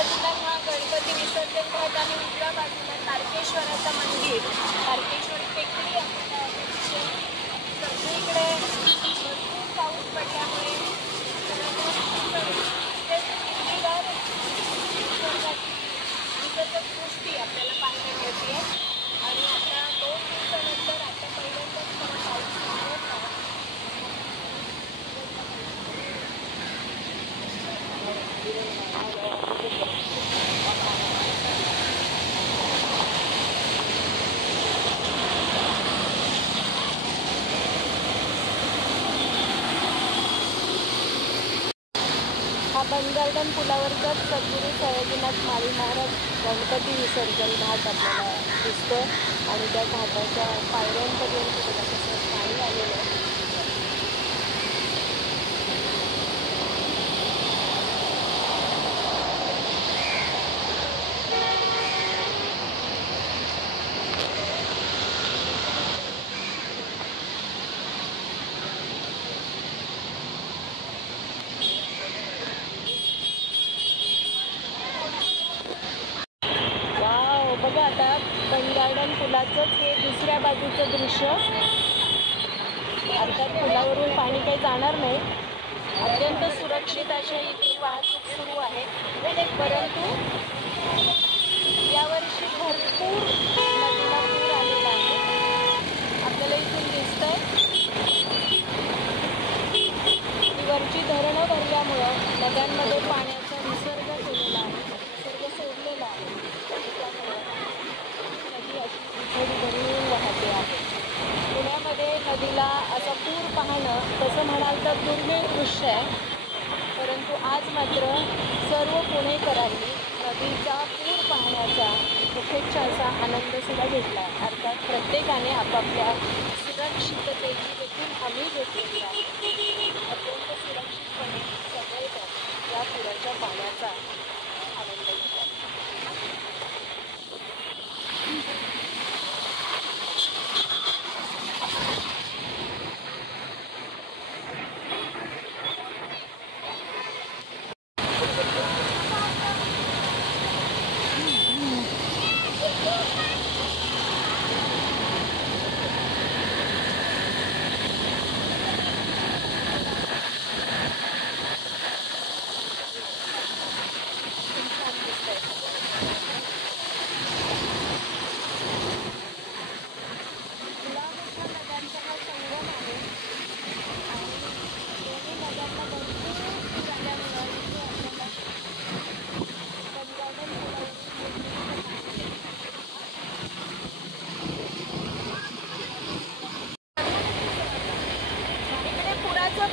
बाजूला हा गणपती विसर्जन घाट आणि उजव्या बाजूला तारकेश्वराचं मंदिर, तारकेश्वर टेकडी आपण सगळीकडे भरपूर पाऊस पडल्यामुळे निसर्गाची गोष्टी आपल्याला पाहायला मिळते. आणि आता 2 दिवसानंतर आता पहिल्यांदाच पाऊस हा बन गार्डन पुलावरचाच सद्गुरू सयाजीनाथ माळी महाराज गणपती विसर्जन घाट आपल्याला दिसतो आणि त्या घाटाच्या पायऱ्यांपर्यंत बघा कसं पाणी आलेलं आहे. बघा आता बन गार्डन पुलाचंच हे दुसऱ्या बाजूचं दृश्य. अर्थात पुलावरून पाणी काही जाणार नाही, अत्यंत सुरक्षित अशा इथे वाहतूक सुरू आहे. परंतु यावर्षी भरपूर नदीला पूर आलेला आहे. आपल्याला इथून दिसतंय की वरची धरणं भरल्यामुळं नद्यांमध्ये पाण्याचा विसर्ग केलेला आहे, विसर्ग सोडलेला आहे. नदी अशी थोडी भरून वाहते आहे. पुण्यामध्ये नदीला असा पूर पाहणं तसं म्हणाल तर दुर्मिळ दृश्य आहे. परंतु आज मात्र सर्व पुणेकरांनी नदीचा पूर पाहण्याचा यथेच्छ असा आनंदसुद्धा घेतला आहे. अर्थात प्रत्येकाने आपापल्या सुरक्षिततेची देखील हमी घेतलेली आहे. अत्यंत सुरक्षितपणे सगळेजण या पुराच्या पाण्याचा आनंद घेतात.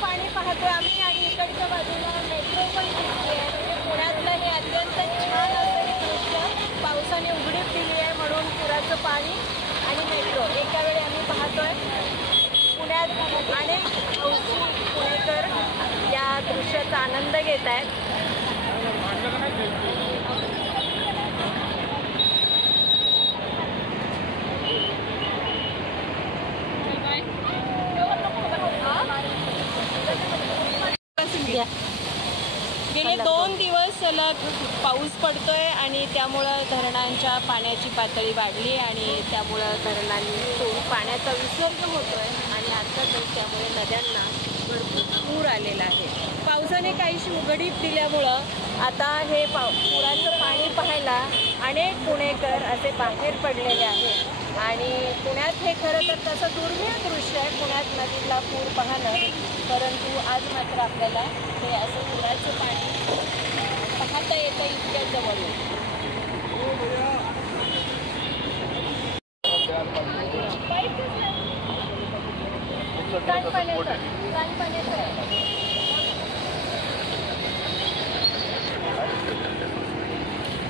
पाणी पाहतोय आम्ही आणि इकडच्या बाजूला मेट्रो पण दिसते आहे. म्हणजे पुण्यातलं हे अत्यंत छान असं दृश्य. पावसाने उघडीप दिली आहे म्हणून पुराचं पाणी आणि मेट्रो एका वेळी आम्ही पाहतोय. पुण्यात अनेक हौशी पुणेकर या दृश्याचा आनंद घेत आहेत. गेले 2 दिवस सलग पाऊस पडतोय आणि त्यामुळं धरणांच्या पाण्याची पातळी वाढली आणि त्यामुळं धरणांतून पाण्याचा विसर्ग होतोय आणि अर्थातच त्यामुळे नद्यांना भरपूर पूर आलेला आहे. पावसाने काहीशी उघडीप दिल्यामुळं आता हे पुराचं पाणी पाहायला अनेक पुणेकर असे बाहेर पडलेले आहेत. आणि पुण्यात हे खरं तर तसं दुर्मिळ दृश्य आहे पुण्यात नदीला पूर पाहणं. परंतु आज मात्र आपल्याला हे असं पुराचं पाणी पाहता येतं इतक्या जवळून.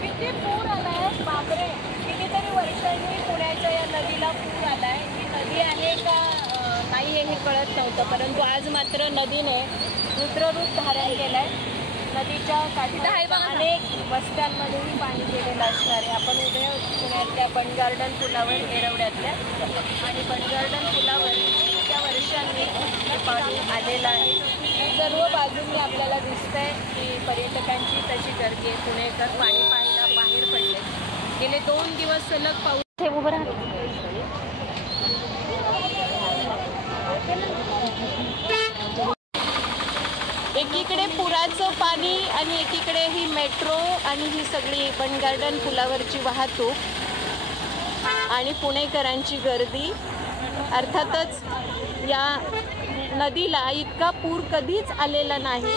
किती पूर आलाय बापरे. कितीतरी वर्षांनी पुण्याच्या या नदीला पूर आलाय. ही नदी आहे का नाही हे कळत नव्हतं, परंतु आज मात्र नदीने रुद्ररूप धारण केलंय. नदीच्या काठी अनेक वस्त्यांमधून पाणी गेलेलं असणार आहे. आपण उद्या पुण्यातल्या बन गार्डन पुलावर येरवड्यातल्या आणि बन गार्डन पुलावर इतक्या वर्षांनी पाणी आलेलं आहे. सर्व बाजूंनी आपल्याला दिसतंय की पर्यटकांची तशी गर्दी आहे. पुणेकर पाणी पाहायला बाहेर पडले. गेले 2 दिवस सलग पाऊस. उभं राहा. एकीकडे पुराचं पाणी आणि एकीकडे ही मेट्रो आणि ही सगळी बन गार्डन पुलावरची वाहतूक आणि पुणेकरांची गर्दी. अर्थातच या नदीला इतका पूर कधीच आलेला नाही,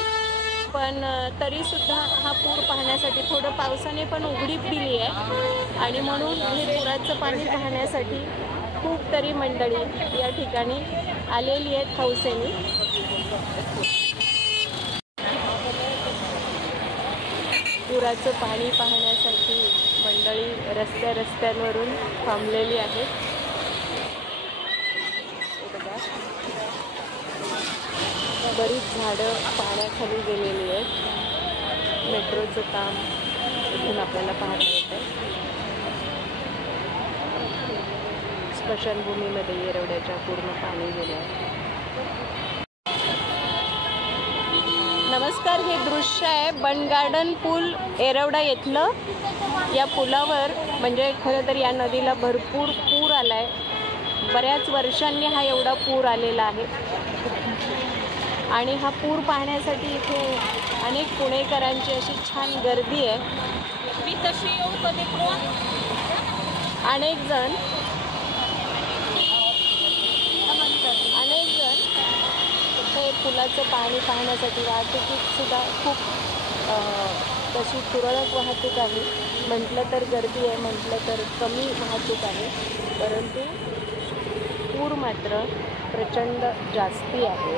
पण तरीसुद्धा हा पूर पाहण्यासाठी थोडं पावसाने पण उघडीप दिली आहे आणि म्हणून हे पुराचं पाणी पाहण्यासाठी खूप तरी मंडळी या ठिकाणी आलेली आहेत हौसेने. पुराचं पाणी पाहण्यासाठी मंडळी रस्त्यांवरून थांबलेली आहेत. बरीच झाडं पाण्याखाली गेलेली आहेत. मेट्रोचं काम इथून आपल्याला पाहता येतं. स्मशानभूमीमध्ये येरवड्याच्या पूर्ण पाणी गेलं आहे. नमस्कार, हे दृश्य आहे बन गार्डन पूल येरवडा येथलं. या पुलावर म्हणजे खरं तर या नदीला भरपूर पूर आला आहे. बऱ्याच वर्षांनी हा एवढा पूर आलेला आहे आणि हा पूर पाहण्यासाठी इथे अनेक पुणेकरांची अशी छान गर्दी आहे. मी तशी येऊ कधी अनेक जण इथे पुलाचं पाणी पाहण्यासाठी वाहतुकीत सुद्धा खूप तशी तुरळक वाहतूक आहे. म्हटलं तर गर्दी आहे, म्हटलं तर कमी वाहतूक आहे, परंतु पूर मात्र प्रचंड जास्ती आहे.